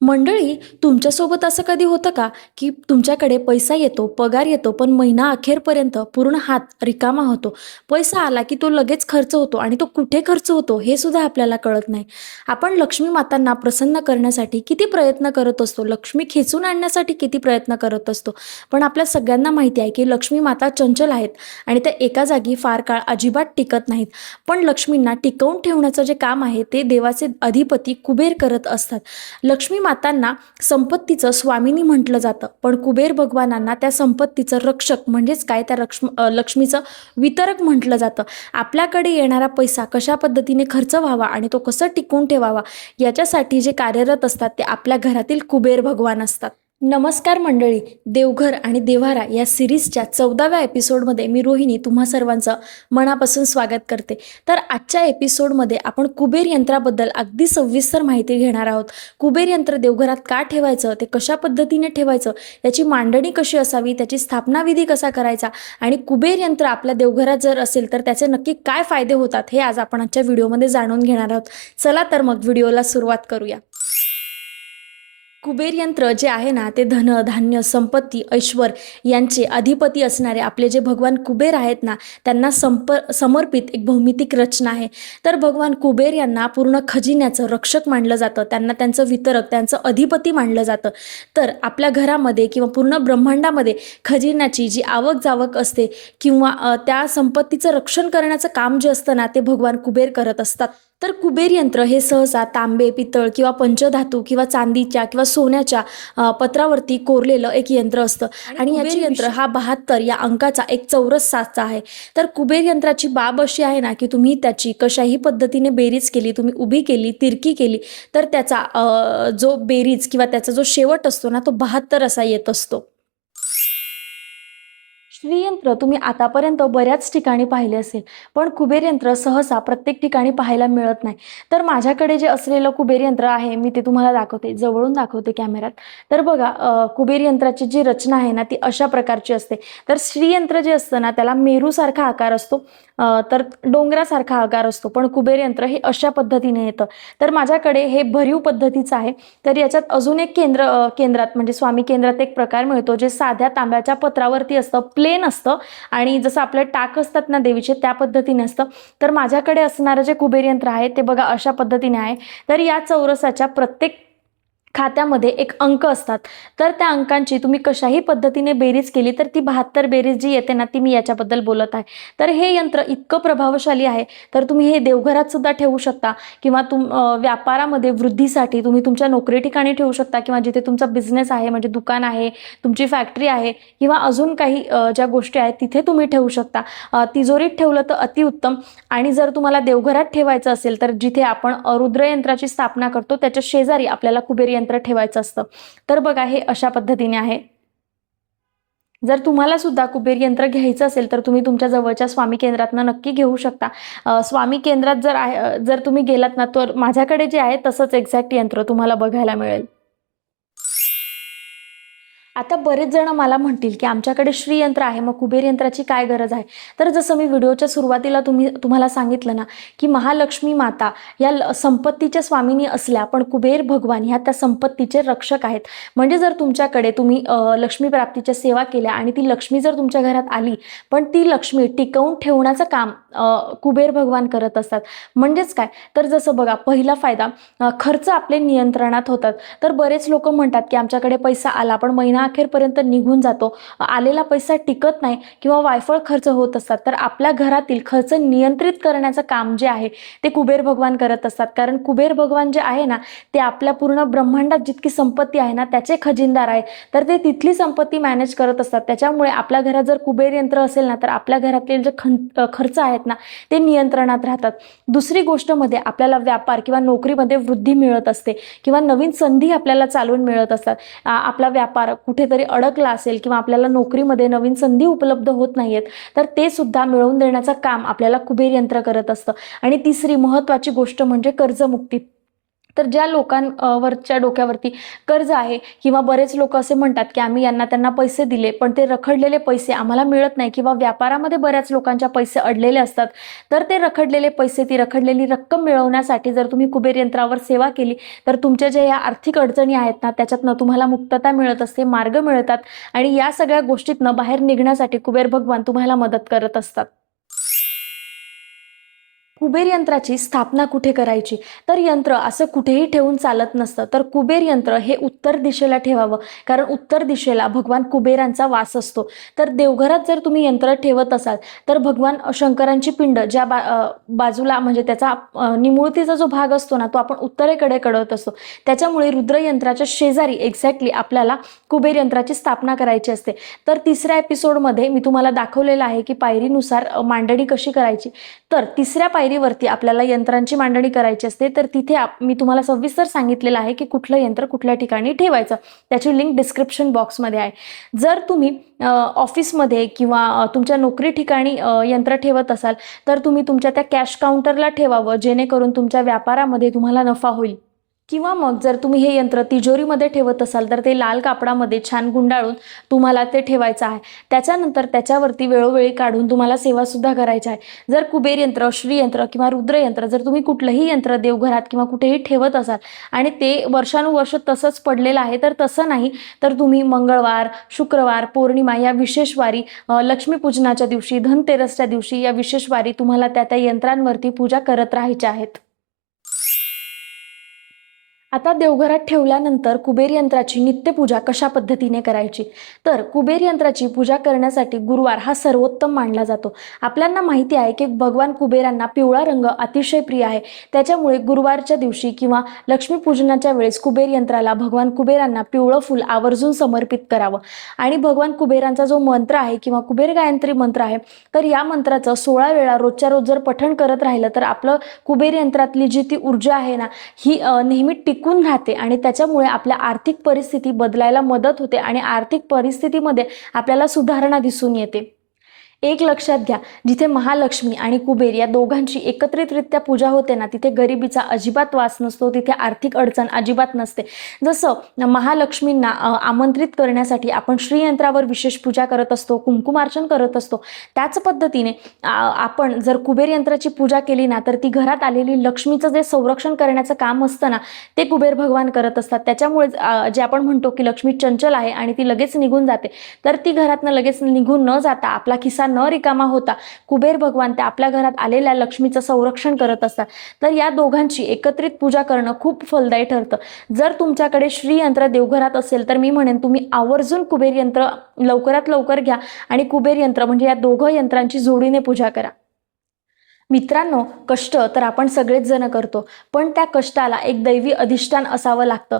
मंडळी, तुमच्यासोबत असं कधी होतं का, की तुमच्याकडे पैसा येतो, पगार येतो, पण महिना अखेरपर्यंत पूर्ण हात रिकामा होतो. पैसा आला की तो लगेच खर्च होतो आणि तो कुठे खर्च होतो हे सुद्धा आपल्याला कळत नाही. आपण लक्ष्मी मातांना प्रसन्न करण्यासाठी किती प्रयत्न करत असतो, लक्ष्मी खेचून आणण्यासाठी किती प्रयत्न करत असतो. पण आपल्या सगळ्यांना माहिती आहे की लक्ष्मी माता चंचल आहेत आणि त्या एका जागी फार काळ अजिबात टिकत नाहीत. पण लक्ष्मींना टिकवून ठेवण्याचं जे काम आहे ते देवाचे अधिपती कुबेर करत असतात. लक्ष्मी मातांना संपत्तीचं स्वामिनी म्हटलं जातं, पण कुबेर भगवानांना त्या संपत्तीचं रक्षक म्हणजेच काय त्या लक्ष्मीचं वितरक म्हटलं जातं. आपल्याकडे येणारा पैसा कशा पद्धतीने खर्च व्हावा आणि तो कसं टिकवून ठेवावा याच्यासाठी जे कार्यरत असतात ते आपल्या घरातील कुबेर भगवान असतात. नमस्कार मंडळी, देवघर आणि देव्हारा या सिरीजच्या 14व्या एपिसोडमध्ये मी रोहिणी तुम्हा सर्वांचं मनापासून स्वागत करते. तर आजच्या एपिसोडमध्ये आपण कुबेर यंत्राबद्दल अगदी सविस्तर माहिती घेणार आहोत. कुबेर यंत्र देवघरात का ठेवायचं, ते कशा पद्धतीने ठेवायचं, त्याची मांडणी कशी असावी, त्याची स्थापना विधी कसा करायचा आणि कुबेर यंत्र आपल्या देवघरात जर असेल तर त्याचे नक्की काय फायदे होतात हे आज आपण आजच्या व्हिडिओमध्ये जाणून घेणार आहोत. चला तर मग व्हिडिओला सुरुवात करूया. कुबेर यंत्र जे आहे ना ते धन, धान्य, संपत्ती, ऐश्वर यांचे अधिपती असणारे आपले जे भगवान कुबेर आहेत ना त्यांना समर्पित एक भौमितिक रचना आहे. तर भगवान कुबेर यांना पूर्ण खजिन्याचं रक्षक मानलं जातं, त्यांना त्यांचं वितरक, त्यांचं अधिपती मानलं जातं. तर आपल्या घरामध्ये किंवा पूर्ण ब्रह्मांडामध्ये खजिन्याची जी आवक जावक असते किंवा त्या संपत्तीचं रक्षण करण्याचं काम जे असतं ना ते भगवान कुबेर करत असतात. तर कुबेर यंत्र हे सहसा तांबे, पितळ किंवा पंचधातू किंवा चांदीच्या किंवा सोन्याच्या पत्रावरती कोरलेलं एक यंत्र असतं आणि याची यंत्र हा 72 या अंकाचा एक चौरस साचा आहे. तर कुबेर यंत्राची बाब अशी आहे ना की तुम्ही त्याची कशाही पद्धतीने बेरीज केली, तुम्ही उभी केली, तिरकी केली तर त्याचा जो बेरीज किंवा त्याचा जो शेवट असतो ना तो 72 असा येत असतो. श्रीयंत्र तुम्ही आतापर्यंत बऱ्याच ठिकाणी पाहिले असेल, पण कुबेर यंत्र सहसा प्रत्येक ठिकाणी पाहायला मिळत नाही. तर माझ्याकडे जे असलेलं कुबेर यंत्र आहे मी ते तुम्हाला दाखवते, जवळून दाखवते कॅमेऱ्यात. तर बघा, कुबेर यंत्राची जी रचना आहे ना ती अशा प्रकारची असते. तर श्रीयंत्र जे असतं ना त्याला मेरूसारखा आकार असतो, तर डोंगरासारखा आकार असतो, पण कुबेर यंत्र हे अशा पद्धतीने येतं. तर माझ्याकडे हे भरीव पद्धतीचं आहे. तर याच्यात अजून एक केंद्रात म्हणजे स्वामी केंद्रात एक प्रकार मिळतो जे साध्या तांब्याच्या पत्रावरती असतं, प्लेन असतं आणि जसं आपलं टाक असतात ना देवीचे त्या पद्धतीने असतं. तर माझ्याकडे असणारं जे कुबेर यंत्र आहे ते बघा अशा पद्धतीने आहे. तर या चौरसाच्या प्रत्येक खात्यामध्ये एक अंक असतात. तर त्या अंकांची तुम्ही कशाही पद्धतीने बेरीज केली तर ती 72 बेरीज जी येते ना ती मी याच्याबद्दल बोलत आहे. तर हे यंत्र इतकं प्रभावशाली आहे तर तुम्ही हे देवघरात सुद्धा ठेवू शकता किंवा व्यापारामध्ये वृद्धीसाठी तुम्ही तुमच्या नोकरी ठिकाणी ठेवू शकता किंवा जिथे तुमचा बिझनेस आहे म्हणजे दुकान आहे, तुमची फॅक्टरी आहे किंवा अजून काही ज्या गोष्टी आहेत तिथे तुम्ही ठेवू शकता. तिजोरीत ठेवलं तर अतिउत्तम. आणि जर तुम्हाला देवघरात ठेवायचं असेल तर जिथे आपण रुद्र यंत्राची स्थापना करतो त्याच्या शेजारी आपल्याला कुबेर यंत्र ठेवायचं असतं. तर बघा हे अशा पद्धतीने आहे. जर तुम्हाला सुद्धा कुबेर यंत्र घ्यायचं असेल तर तुम्ही तुमच्या जवळच्या स्वामी केंद्रातनं नक्की घेऊ शकता. स्वामी केंद्रात जर तुम्ही गेलात ना तर माझ्याकडे जे आहे तसंच एक्झॅक्ट यंत्र तुम्हाला बघायला मिळेल. आता बरेच जण मला म्हणतील की आमच्याकडे श्रीयंत्र आहे मग कुबेर यंत्राची काय गरज आहे. तर जसं मी व्हिडिओच्या सुरुवातीला तुम्हाला सांगितलं ना की महालक्ष्मी माता या संपत्तीच्या स्वामिनी असल्या पण कुबेर भगवान ह्या त्या संपत्तीचे रक्षक आहेत. म्हणजे जर तुमच्याकडे तुम्ही लक्ष्मी प्राप्तीच्या सेवा केल्या आणि ती लक्ष्मी जर तुमच्या घरात आली पण ती लक्ष्मी टिकवून ठेवण्याचं काम कुबेर भगवान करत असतात. म्हणजेच काय, तर जसं बघा पहिला फायदा, खर्च आपले नियंत्रणात होतात. तर बरेच लोक म्हणतात की आमच्याकडे पैसा आला पण महिना अखेरपर्यंत निघून जातो, आलेला पैसा टिकत नाही किंवा वायफळ खर्च होत असतात. तर आपल्या घरातील खर्च नियंत्रित करण्याचं काम जे आहे ते कुबेर भगवान करत असतात. कारण कुबेर भगवान जे आहे ना ते आपल्या पूर्ण ब्रह्मांडात जितकी संपत्ती आहे ना त्याचे खजिनदार आहे. तर ते तिथली संपत्ती मॅनेज करत असतात. त्याच्यामुळे आपल्या घरात जर कुबेर यंत्र असेल ना तर आपल्या घरातले जे खर्च आहेत ना ते नियंत्रणात राहतात. दुसरी गोष्ट मध्ये आपल्याला व्यापार किंवा नोकरीमध्ये वृद्धी मिळत असते किंवा नवीन संधी आपल्याला चालून मिळत असतात. आपला व्यापार कुठेतरी अडकला असेल किंवा आपल्याला नोकरीमध्ये नवीन संधी उपलब्ध होत नाहीयेत तर ते सुद्धा मिळवून देण्याचं काम आपल्याला कुबेर यंत्र करत असतं. आणि तिसरी महत्त्वाची गोष्ट म्हणजे कर्जमुक्ती. तर ज्या लोकांवरच्या डोक्यावरती कर्ज आहे किंवा बरेच लोक असे म्हणतात की आम्ही यांना त्यांना पैसे दिले पण ते रखडलेले पैसे आम्हाला मिळत नाही, किंवा व्यापारामध्ये बऱ्याच लोकांच्या पैसे अडलेले असतात, तर ते रखडलेले पैसे, ती रखडलेली रक्कम मिळवण्यासाठी जर तुम्ही कुबेर यंत्रावर सेवा केली तर तुमच्या ज्या या आर्थिक अडचणी आहेत ना त्याच्यातनं तुम्हाला मुक्तता मिळत असते, मार्ग मिळतात आणि या सगळ्या गोष्टीतनं बाहेर निघण्यासाठी कुबेर भगवान तुम्हाला मदत करत असतात. कुबेर यंत्राची स्थापना कुठे करायची? तर यंत्र असं कुठेही ठेवून चालत नसतं, तर कुबेर यंत्र हे उत्तर दिशेला ठेवावं, कारण उत्तर दिशेला भगवान कुबेरांचा वास असतो. तर देवघरात जर तुम्ही यंत्र ठेवत असाल तर भगवान शंकरांची पिंड ज्या बाजूला म्हणजे त्याचा निमुळतीचा जो भाग असतो ना तो आपण उत्तरेकडे कडत असतो, त्याच्यामुळे रुद्रयंत्राच्या शेजारी एक्झॅक्टली आपल्याला कुबेर यंत्राची स्थापना करायची असते. तर तिसऱ्या एपिसोडमध्ये मी तुम्हाला दाखवलेलं आहे की पायरीनुसार मांडणी कशी करायची. तर तिसऱ्या पायरीवरती आपल्याला यंत्रांची मांडणी करायची असते, तर तिथे मी तुम्हाला सविस्तर सांगितलेलं आहे की कुठलं यंत्र कुठल्या ठिकाणी ठेवायचं. त्याची लिंक डिस्क्रिप्शन बॉक्समध्ये आहे. जर तुम्ही ऑफिसमध्ये किंवा तुमच्या नोकरी ठिकाणी यंत्र ठेवत असाल तर तुम्ही तुमच्या त्या कॅश काउंटरला ठेवावं, जेणेकरून तुमच्या व्यापारामध्ये तुम्हाला नफा होईल. किंवा मग जर तुम्ही हे यंत्र तिजोरीमध्ये ठेवत असाल तर ते लाल कापडामध्ये छान गुंडाळून तुम्हाला ते ठेवायचं आहे. त्याच्यानंतर त्याच्यावरती वेळोवेळी काढून तुम्हाला सेवासुद्धा करायची आहे. जर कुबेर यंत्र, श्रीयंत्र किंवा रुद्रयंत्र जर तुम्ही कुठलंही यंत्र देवघरात किंवा कुठेही ठेवत असाल आणि ते वर्षानुवर्ष तसंच पडलेलं आहे तर तसं नाही, तर तुम्ही मंगळवार, शुक्रवार, पौर्णिमा या विशेष वारी, लक्ष्मीपूजनाच्या दिवशी, धनतेरसच्या दिवशी या विशेष वारी तुम्हाला त्या यंत्रांवरती पूजा करत राहायच्या आहेत. आता देवघरात ठेवल्यानंतर कुबेर यंत्राची नित्यपूजा कशा पद्धतीने करायची? तर कुबेर यंत्राची पूजा करण्यासाठी गुरुवार हा सर्वोत्तम मानला जातो. आपल्याला माहिती आहे की भगवान कुबेरांना पिवळा रंग अतिशय प्रिय आहे. त्याच्यामुळे गुरुवारच्या दिवशी किंवा लक्ष्मीपूजनाच्या वेळेस कुबेर यंत्राला भगवान कुबेरांना पिवळं फूल आवर्जून समर्पित करावं. आणि भगवान कुबेरांचा जो मंत्र आहे किंवा कुबेर गायत्री मंत्र आहे, तर या मंत्राचं 16 वेळा रोजच्या रोज जर पठण करत राहिलं तर आपलं कुबेर यंत्रातली जी ती ऊर्जा आहे ना ही नेहमी टिकून राहते आणि त्याच्यामुळे आपल्या आर्थिक परिस्थिती बदलायला मदत होते आणि आर्थिक परिस्थितीमध्ये आपल्याला सुधारणा दिसून येते. एक लक्षात घ्या, जिथे महालक्ष्मी आणि कुबेर या दोघांची एकत्रितरित्या पूजा होते ना तिथे गरिबीचा अजिबात वास नसतो, तिथे आर्थिक अडचण अजिबात नसते. जसं महालक्ष्मींना आमंत्रित करण्यासाठी आपण श्रीयंत्रावर विशेष पूजा करत असतो, कुंकुमार्चन करत असतो, त्याच पद्धतीने आपण जर कुबेर यंत्राची पूजा केली ना तर ती घरात आलेली लक्ष्मीचं जे संरक्षण करण्याचं काम असतं ना ते कुबेर भगवान करत असतात. त्याच्यामुळे जे आपण म्हणतो की लक्ष्मी चंचल आहे आणि ती लगेच निघून जाते, तर ती घरातनं लगेच निघून न जाता आपला खिसा न रिकामा होता कुबेर भगवान त्या आपल्या घरात आलेल्या लक्ष्मीचं संरक्षण करत असतात. तर या दोघांची एकत्रित पूजा करणं खूप फलदायी ठरतं. जर तुमच्याकडे श्रीयंत्र देवघरात असेल तर मी म्हणेन तुम्ही आवर्जून कुबेर यंत्र लवकरात लवकर घ्या आणि कुबेर यंत्र म्हणजे या दोघं यंत्रांची जोडीने पूजा करा. मित्रांनो, कष्ट तर आपण सगळेच जण करतो, पण त्या कष्टाला एक दैवी अधिष्ठान असावं लागतं.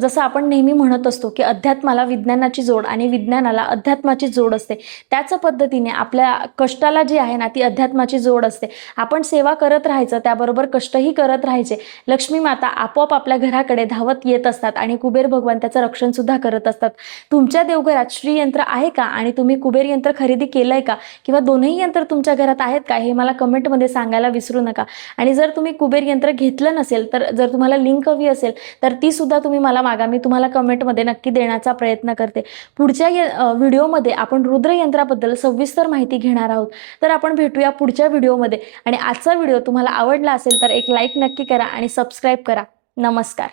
जसं आपण नेहमी म्हणत असतो की अध्यात्माला विज्ञानाची जोड आणि विज्ञानाला अध्यात्माची जोड असते, त्याच पद्धतीने आपल्या कष्टाला जी आहे ना ती अध्यात्माची जोड असते. आपण सेवा करत राहायचं, त्याबरोबर कष्टही करत राहायचे. लक्ष्मी माता आपोआप आपल्या घराकडे धावत येत असतात आणि कुबेर भगवान त्याचं रक्षण सुद्धा करत असतात. तुमच्या देवघरात श्रीयंत्र आहे का आणि तुम्ही कुबेर यंत्र खरेदी केलंय का, किंवा दोन्ही यंत्र तुमच्या घरात आहेत का, हे मला कमेंटमध्ये सांगायला विसरू नका. आणि जर तुम्ही कुबेर यंत्र घेतलं नसेल तर जर तुम्हाला लिंक हवी असेल तर ती सुद्धा तुम्ही मला मागा, मी तुम्हाला कमेंटमध्ये नक्की देण्याचा प्रयत्न करते. पुढच्या व्हिडिओमध्ये आपण रुद्र यंत्राबद्दल सविस्तर माहिती घेणार आहोत. तर आपण भेटूया पुढच्या व्हिडिओमध्ये. आणि आजचा व्हिडिओ तुम्हाला आवडला असेल तर एक लाईक नक्की करा आणि सबस्क्राईब करा. नमस्कार.